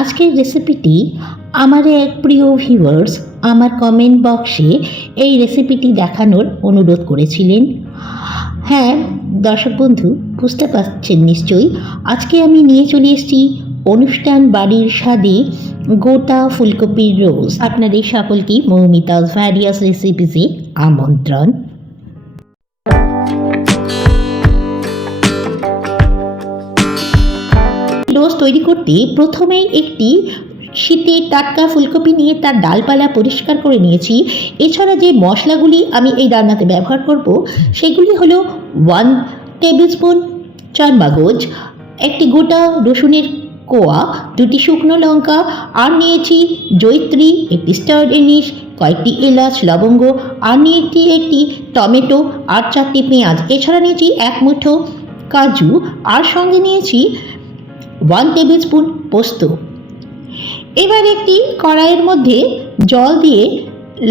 আজকের রেসিপিটি আমার এক প্রিয় ভিউয়ার্স আমার কমেন্ট বক্সে এই রেসিপিটি দেখানোর অনুরোধ করেছিলেন। হ্যাঁ দর্শক বন্ধু, বুঝতে পারছেন নিশ্চয়ই, আজকে আমি নিয়ে চলে এসেছি অনুষ্ঠান বাড়ির স্বাদে গোটা ফুলকপির রোজ। আপনাদের সকলকেই মৌমিতাজ ভ্যারিয়াস রেসিপিসে আমন্ত্রণ। রোজ তৈরি করতে প্রথমেই একটি শীতের টাটকা ফুলকপি নিয়ে তার ডালপালা পরিষ্কার করে নিয়েছি। এছাড়া যে মশলাগুলি আমি এই রান্নাতে ব্যবহার করব সেগুলি হলো 1 টেবিল স্পুন চারমগজ, একটি গোটা রসুনের কোয়া, 2টি শুকনো লঙ্কা, আর নিয়েছি জয়িত্রী, একটি স্টার্ড এনিশ, কয়েকটি এলাচ লবঙ্গ, আর নিয়েছি একটি টমেটো আর 4টি পেঁয়াজ। এছাড়া নিয়েছি 1 মুঠো কাজু, আর সঙ্গে নিয়েছি 1 টেবিল স্পুন পোস্ত। এবার একটি কড়াইয়ের মধ্যে জল দিয়ে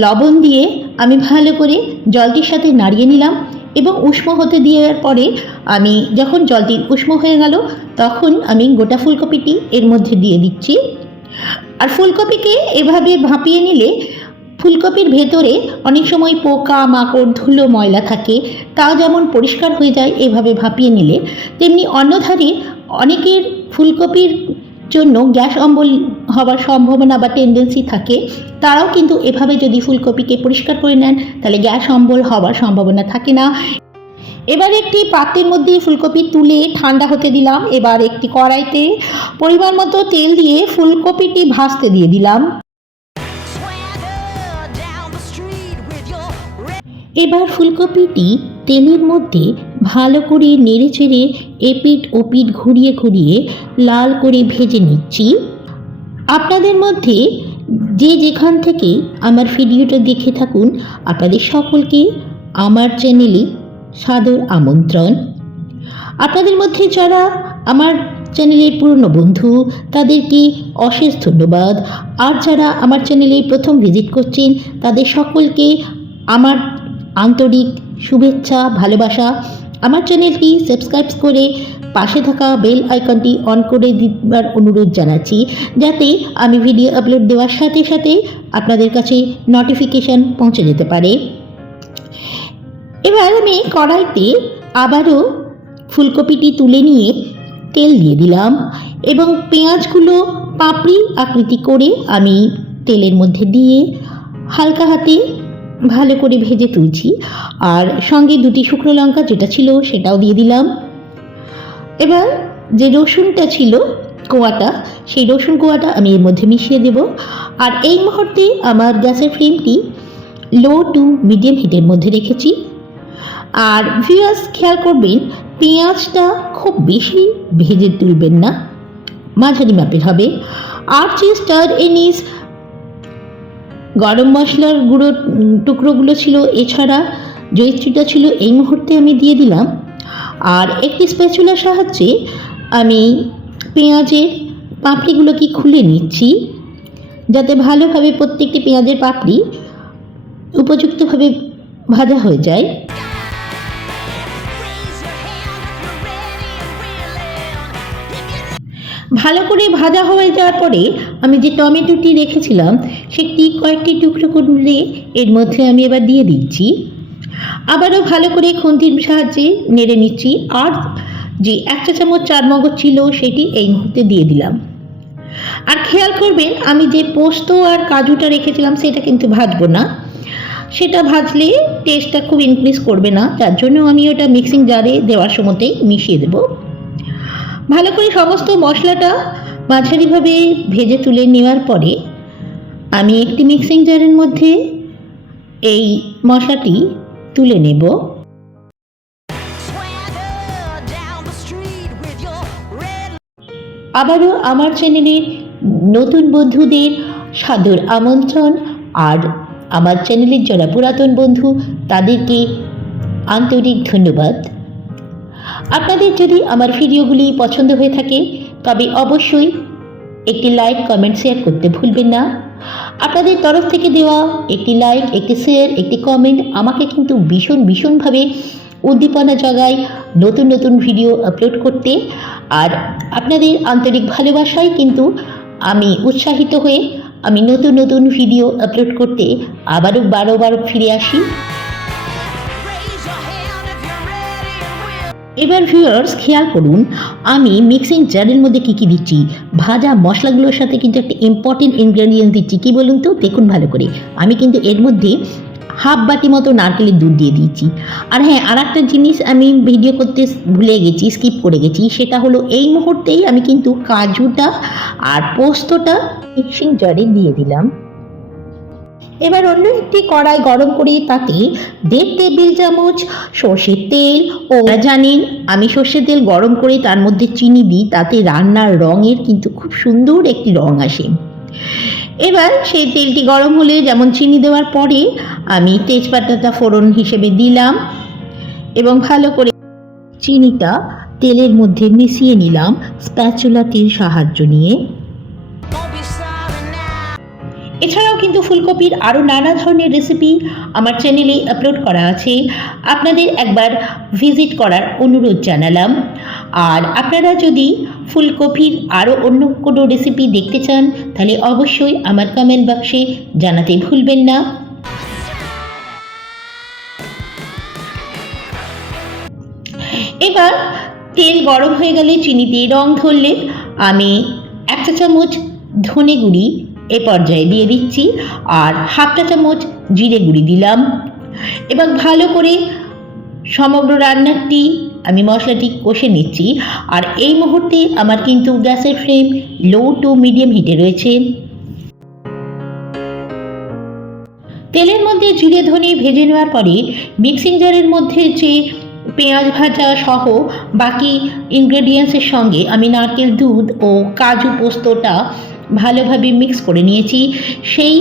লবণ দিয়ে আমি ভালো করে জলটির সাথে নাড়িয়ে নিলাম এবং উষ্ণ হতে দেওয়ার পরে আমি যখন জলটি উষ্ণ হয়ে গেল তখন আমি গোটা ফুলকপিটি এর মধ্যে দিয়ে দিচ্ছি। আর ফুলকপিকে এভাবে ভাপিয়ে নিলে ফুলকপির ভেতরে অনেক সময় পোকা মাকড় ধুলো ময়লা থাকে, তা যেমন পরিষ্কার হয়ে যায় এভাবে ভাপিয়ে নিলে, তেমনি অন্যধারে অনেকের ফুলকপির জন্য গ্যাস অম্বল হওয়ার সম্ভাবনা বা টেন্ডেন্সি থাকে, তারাও কিন্তু এভাবে যদি ফুলকপিকে পরিষ্কার করে নেন তাহলে গ্যাস অম্বল হওয়ার সম্ভাবনা থাকে না। এবার একটি পাত্রের মধ্যে ফুলকপি তুলে ঠান্ডা হতে দিলাম। এবার একটি কড়াইতে পরিমাণ মতো তেল দিয়ে ফুলকপিটি ভাজতে দিয়ে দিলাম। এবার ফুলকপিটি তেলের মধ্যে ভালো করে নেড়ে চেড়ে এপিট ওপিট ঘুরিয়ে ঘুরিয়ে লাল করে ভেজে নিচ্ছি। আপনাদের মধ্যে যে যেখান থেকে আমার ভিডিওটা দেখে থাকুন, আপনাদের সকলকে আমার চ্যানেলে সাদর আমন্ত্রণ। আপনাদের মধ্যে যারা আমার চ্যানেলের পুরনো বন্ধু তাদেরকে অশেষ ধন্যবাদ, আর যারা আমার চ্যানেলে প্রথম ভিজিট করছেন তাদের সকলকে আমার আন্তরিক শুভেচ্ছা ভালোবাসা। আমার চ্যানেলটি সাবস্ক্রাইব করে পাশে থাকা বেল আইকনটি অন করে দিবার অনুরোধ জানাচ্ছি, যাতে আমি ভিডিও আপলোড দেওয়ার সাথে সাথে আপনাদের কাছে নোটিফিকেশান পৌঁছে যেতে পারে। এবার আমি কড়াইতে আবারও ফুলকপিটি তুলে নিয়ে তেল দিয়ে দিলাম এবং পেঁয়াজগুলো পাপড়ি আকৃতি করে আমি তেলের মধ্যে দিয়ে হালকা হাতে ভালো করে ভেজে তুলছি। আর সঙ্গে 2টি শুকনো লঙ্কা যেটা ছিল সেটাও দিয়ে দিলাম। এবার যে রসুনটা ছিল কোয়াটা, সেই রসুন কোয়াটা আমি এর মধ্যে মিশিয়ে দেব। আর এই মুহূর্তে আমার গ্যাসের ফ্লেমটি লো টু মিডিয়াম হিটের মধ্যে রেখেছি। আর ভিউয়ার্স খেয়াল করবেন, পেঁয়াজটা খুব বেশি ভেজে তুলবেন না, মাঝারি মাপের হবে। আর যে স্টার এনিস গরম মশলার গুঁড়ো টুকরোগুলো ছিল, এছাড়া জয়িত্রীটা ছিল, এই মুহূর্তে আমি দিয়ে দিলাম। আর একটি স্প্যাচুলার সাহায্যে আমি পেঁয়াজের পাপড়িগুলোকে খুলে নিচ্ছি, যাতে ভালোভাবে প্রত্যেকটি পেঁয়াজের পাপড়ি উপযুক্তভাবে ভাজা হয়ে যায়। ভালো করে ভাজা হয়ে যাওয়ার পরে আমি যে টমেটোটি রেখেছিলাম সেটি কয়েকটি টুকরো করে এর মধ্যে আমি এবার দিয়ে দিচ্ছি। আবারও ভালো করে খুন্তির সাহায্যে নেড়ে নিচ্ছি। আর যে 1 চা চামচ চারমগজ ছিল সেটি এই মুহূর্তে দিয়ে দিলাম। আর খেয়াল করবেন, আমি যে পোস্ত আর কাজুটা রেখেছিলাম সেটা কিন্তু ভাজবো না, সেটা ভাজলে টেস্টটা খুব ইনক্রিজ করবে না, তার জন্য আমি ওটা মিক্সিং জারে দেওয়ার সময়তেই মিশিয়ে দেবো। ভালো করে সমস্ত মশলাটা মাঝারিভাবে ভেজে তুলে নেওয়ার পরে আমি একটি মিক্সিং জারের মধ্যে এই মশলাটি তুলে নেব। আবারও আমার চ্যানেলের নতুন বন্ধুদের সাদর আমন্ত্রণ, আর আমার চ্যানেলের যারা পুরাতন বন্ধু তাদেরকে আন্তরিক ধন্যবাদ। আপনাদের যদি আমার ভিডিওগুলি পছন্দ হয়ে থাকে তবে অবশ্যই একটি লাইক কমেন্ট শেয়ার করতে ভুলবেন না। আপনাদের তরফ থেকে দেওয়া একটি লাইক, একটি শেয়ার, একটি কমেন্ট আমাকে কিন্তু ভীষণভাবে উদ্দীপনা জাগায় নতুন নতুন ভিডিও আপলোড করতে। আর আপনাদের আন্তরিক ভালোবাসাই কিন্তু আমি উৎসাহিত হয়ে আমি নতুন নতুন ভিডিও আপলোড করতে আবারও বারবার ফিরে আসি। এবার ভিউয়ার্স খেয়াল করুন আমি মিক্সিং জারের মধ্যে কী কী দিচ্ছি। ভাজা মশলাগুলোর সাথে কিন্তু একটা ইম্পর্টেন্ট ইনগ্রেডিয়েন্টস দিচ্ছি, কী বলুন তো, দেখুন ভালো করে। আমি কিন্তু এর মধ্যে হাফ বাটি মতো নারকেলের দুধ দিয়ে দিয়েছি। আর হ্যাঁ, আর একটা জিনিস আমি ভিডিও করতে ভুলে গেছি, স্কিপ করে গেছি, সেটা হলো এই মুহূর্তেই আমি কিন্তু কাজুটা আর পোস্তটা মিক্সিং জারে দিয়ে দিলাম। এবার অন্য একটি কড়াই গরম করে তাতে 1.5 টেবিল চামচ সর্ষের তেল, ও জানেন আমি সর্ষের তেল গরম করে তার মধ্যে চিনি দিই, তাতে রান্নার রঙের কিন্তু খুব সুন্দর একটি রং আসে। এবার সেই তেলটি গরম হলে যেমন চিনি দেওয়ার পরে আমি তেজপাতাটা ফোড়ন হিসেবে দিলাম এবং ভালো করে চিনিটা তেলের মধ্যে মিশিয়ে নিলাম স্প্যাচুলাটির সাহায্য নিয়ে। এছাড়াও কিন্তু ফুলকপির আরও নানা ধরনের রেসিপি আমার চ্যানেলে আপলোড করা আছে, আপনাদের একবার ভিজিট করার অনুরোধ জানালাম। আর আপনারা যদি ফুলকপির আরও অন্য কোনো রেসিপি দেখতে চান তাহলে অবশ্যই আমার কমেন্ট বক্সে জানাতে ভুলবেন না। এবার তেল গরম হয়ে গেলে চিনিতে রং ধরলে আমি 1 চা চামচ ধনে গুঁড়ি এ পর্যায়ে দিয়ে দিচ্ছি আর 1/2 চা চামচ জিরে গুঁড়ি দিলাম। এবার ভালো করে সমগ্র রান্নাটি আমি মশলাটি কষে নিচ্ছি। আর এই মুহূর্তে আমার কিন্তু গ্যাসের ফ্লেম লো টু মিডিয়াম হিটে রয়েছে। তেলের মধ্যে জিরে ধনে ভেজে নেওয়ার পরে মিক্সিং জারের মধ্যে যে পেঁয়াজ ভাজা সহ বাকি ইনগ্রেডিয়েন্টসের সঙ্গে আমি নারকেল দুধ ও কাজু পোস্তটা ভালোভাবে মিক্স করে নিয়েছি। সেই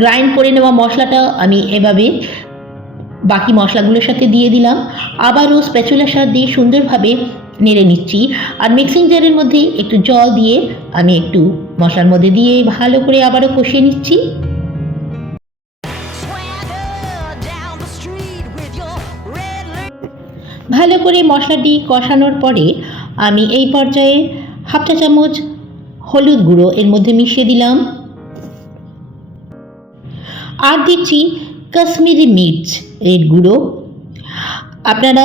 গ্রাইন্ড করে নেওয়া মশলাটা আমি এভাবে বাকি মশলাগুলোর সাথে দিয়ে দিলাম, আবারও স্প্যাচুলার সাহায্যে সুন্দরভাবে নেড়ে নিচ্ছি। আর মিক্সিং জারের মধ্যে একটু জল দিয়ে আমি একটু মশলার মধ্যে দিয়ে ভালো করে আবারও কষিয়ে নিচ্ছি। ভালো করে মশলাটি কষানোর পরে আমি এই পর্যায়ে 1/2 চা চামচ হলুদ গুঁড়ো এর মধ্যে মিশিয়ে দিলাম আর দিচ্ছি কাশ্মীরি মির্চ এর গুঁড়ো। আপনারা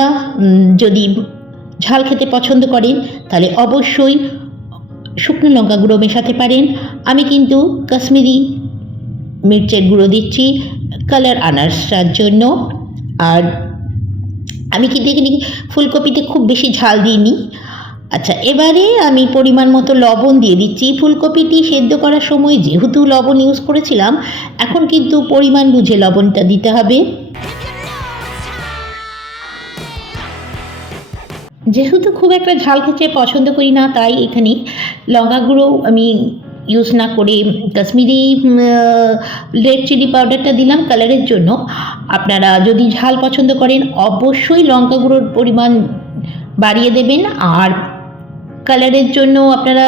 যদি ঝাল খেতে পছন্দ করেন তাহলে অবশ্যই শুকনো লঙ্কা গুঁড়ো মেশাতে পারেন। আমি কিন্তু কাশ্মীরি মির্চের গুঁড়ো দিচ্ছি কালার আনার জন্য। আর আমি কিন্তু এখানে ফুলকপিতে খুব বেশি ঝাল দিইনি। আচ্ছা, এবারে আমি পরিমাণ মতো লবণ দিয়ে দিচ্ছি। ফুলকপিটি সেদ্ধ করার সময় যেহেতু লবণ ইউজ করেছিলাম, এখন কিন্তু পরিমাণ বুঝে লবণটা দিতে হবে। যেহেতু খুব একটা ঝাল খেতে পছন্দ করি না, তাই এখানে লঙ্কা গুঁড়ো আমি ইউজ না করে কাশ্মীরি রেড চিলি পাউডারটা দিলাম কালারের জন্য। আপনারা যদি ঝাল পছন্দ করেন অবশ্যই লঙ্কা গুঁড়োর পরিমাণ বাড়িয়ে দেবেন, আর কালারের জন্য আপনারা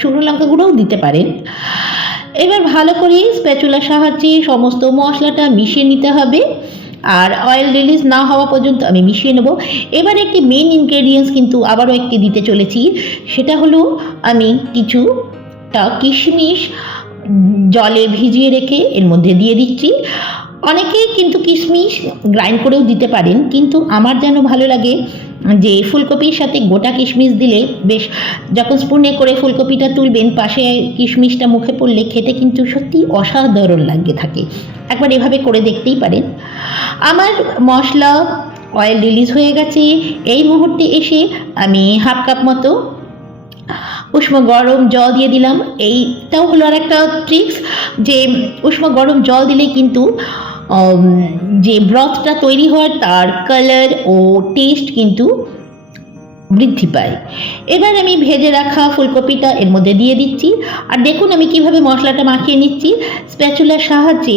শুকনো লঙ্কা গুঁড়োও দিতে পারেন। এবার ভালো করে স্প্যাচুলার সাহায্যে সমস্ত মশলাটা মিশিয়ে নিতে হবে আর অয়েল রিলিজ না হওয়া পর্যন্ত আমি মিশিয়ে নেব। এবার একটি মেন ইনগ্রেডিয়েন্টস কিন্তু আবারও একটি দিতে চলেছি, সেটা হলো আমি কিছুটা কিশমিশ জলে ভিজিয়ে রেখে এর মধ্যে দিয়ে দিচ্ছি। অনেকেই কিন্তু কিশমিশ গ্রাইন্ড করেও দিতে পারেন, কিন্তু আমার যেন ভালো লাগে যে ফুলকপির সাথে গোটা কিশমিশ দিলে বেশ, যখন স্পুনে করে ফুলকপিটা তুলবেন পাশে কিশমিশটা মুখে পড়লে খেতে কিন্তু সত্যি অসাধারণ লাগে থাকে। একবার এভাবে করে দেখতেই পারেন। আমার মশলা অয়েল রিলিজ হয়ে গেছে। এই মুহূর্তে এসে আমি 1/2 কাপ মতো উষ্ণ গরম জল দিয়ে দিলাম। এইটাও হলো আর একটা ট্রিক্স, যে উষ্ণ গরম জল দিলেই কিন্তু যে ব্রথটা তৈরি হয় তার কালার ও টেস্ট কিন্তু বৃদ্ধি পায়। এবার আমি ভেজে রাখা ফুলকপিটা এর মধ্যে দিয়ে দিচ্ছি। আর দেখুন আমি কিভাবে মশলাটা মাখিয়ে নিচ্ছি। স্প্যাচুলার সাহায্যে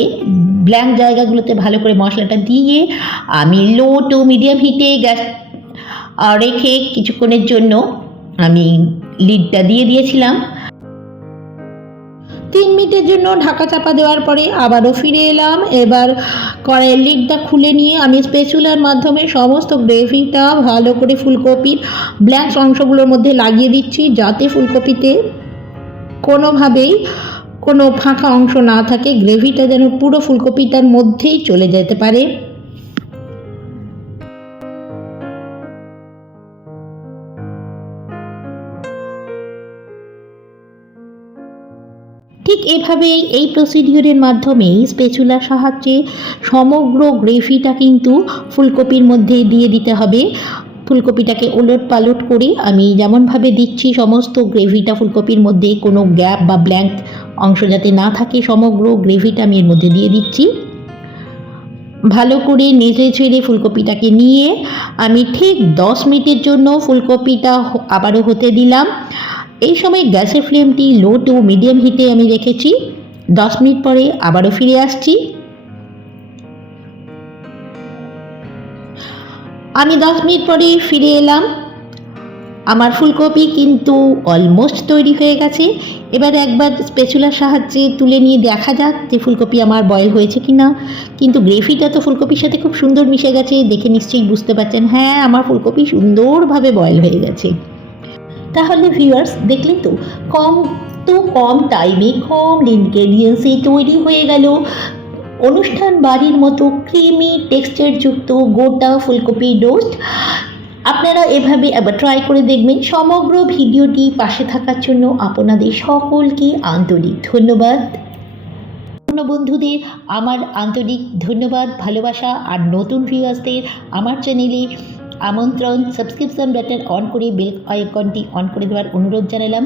ব্ল্যাঙ্ক জায়গাগুলোতে ভালো করে মশলাটা দিয়ে আমি লো টু মিডিয়াম হিটে গ্যাস রেখে কিছুক্ষণের জন্য আমি লিডটা দিয়ে দিয়েছিলাম। 3 মিনিটের জন্য ঢাকা চাপা দেওয়ার পরে আবারও ফিরে এলাম। এবার কড়াইয়ের লিডটা খুলে নিয়ে আমি স্প্যাচুলার মাধ্যমে সমস্ত গ্রেভিটা ভালো করে ফুলকপির ব্ল্যাঙ্ক অংশগুলোর মধ্যে লাগিয়ে দিচ্ছি, যাতে ফুলকপিতে কোনোভাবেই কোনো ফাঁকা অংশ না থাকে, গ্রেভিটা যেন পুরো ফুলকপিটার মধ্যেই চলে যেতে পারে। ঠিক এভাবেই এই প্রসিডিওরের মাধ্যমেই স্প্যাচুলার সাহায্যে সমগ্র গ্রেভিটা কিন্তু ফুলকপির মধ্যে দিয়ে দিতে হবে। ফুলকপিটাকে ওলট পালট করে আমি যেমনভাবে দিচ্ছি সমস্ত গ্রেভিটা ফুলকপির মধ্যে, কোনো গ্যাপ বা ব্ল্যাঙ্ক অংশ যাতে না থাকে, সমগ্র গ্রেভিটা আমি এর মধ্যে দিয়ে দিচ্ছি। ভালো করে নেড়ে চেড়ে ফুলকপিটাকে নিয়ে আমি ঠিক 10 মিনিটের জন্য ফুলকপিটা আবারও হতে দিলাম। এই সময় গ্যাসের ফ্লেমটি লো টু মিডিয়াম হিটে আমি রেখেছি। 10 মিনিট পরে আবারও ফিরে আসছি। আমি 10 মিনিট পরে ফিরে এলাম। আমার ফুলকপি কিন্তু অলমোস্ট তৈরি হয়ে গেছে। এবার একবার স্প্যাচুলার সাহায্যে তুলে নিয়ে দেখা যাক যে ফুলকপি আমার বয়েল হয়েছে কি না। কিন্তু গ্রেভিটা তো ফুলকপির সাথে খুব সুন্দর মিশে গেছে, দেখে নিশ্চয়ই বুঝতে পারছেন। হ্যাঁ, আমার ফুলকপি সুন্দরভাবে বয়েল হয়ে গেছে। তাহলে ভিউয়ার্স, দেখলেন তো কম টাইমে কম ইনগ্রেডিয়েন্টসে তৈরি হয়ে গেল অনুষ্ঠান বাড়ির মতো ক্রিমি টেক্সচারযুক্ত গোটা ফুলকপি রোস্ট। আপনারা এভাবে একবার ট্রাই করে দেখবেন। সমগ্র ভিডিওটি পাশে থাকার জন্য আপনাদের সকলকে আন্তরিক ধন্যবাদ। বন্ধুদের আমার আন্তরিক ধন্যবাদ, ভালোবাসা। আর নতুন ভিউয়ার্সদের আমার চ্যানেলে আমন্ত্রণ, সাবস্ক্রিপশন বাটন অন করে বেল আইকনটি অন করে দেওয়ার অনুরোধ জানালাম।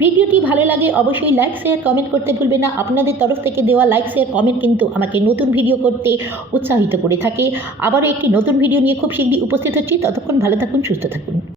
ভিডিওটি ভালো লাগে অবশ্যই লাইক শেয়ার কমেন্ট করতে ভুলবেন না। আপনাদের তরফ থেকে দেওয়া লাইক শেয়ার কমেন্ট কিন্তু আমাকে নতুন ভিডিও করতে উৎসাহিত করে থাকে। আবারও একটি নতুন ভিডিও নিয়ে খুব শীঘ্রই উপস্থিত হচ্ছি। ততক্ষণ ভালো থাকুন, সুস্থ থাকুন।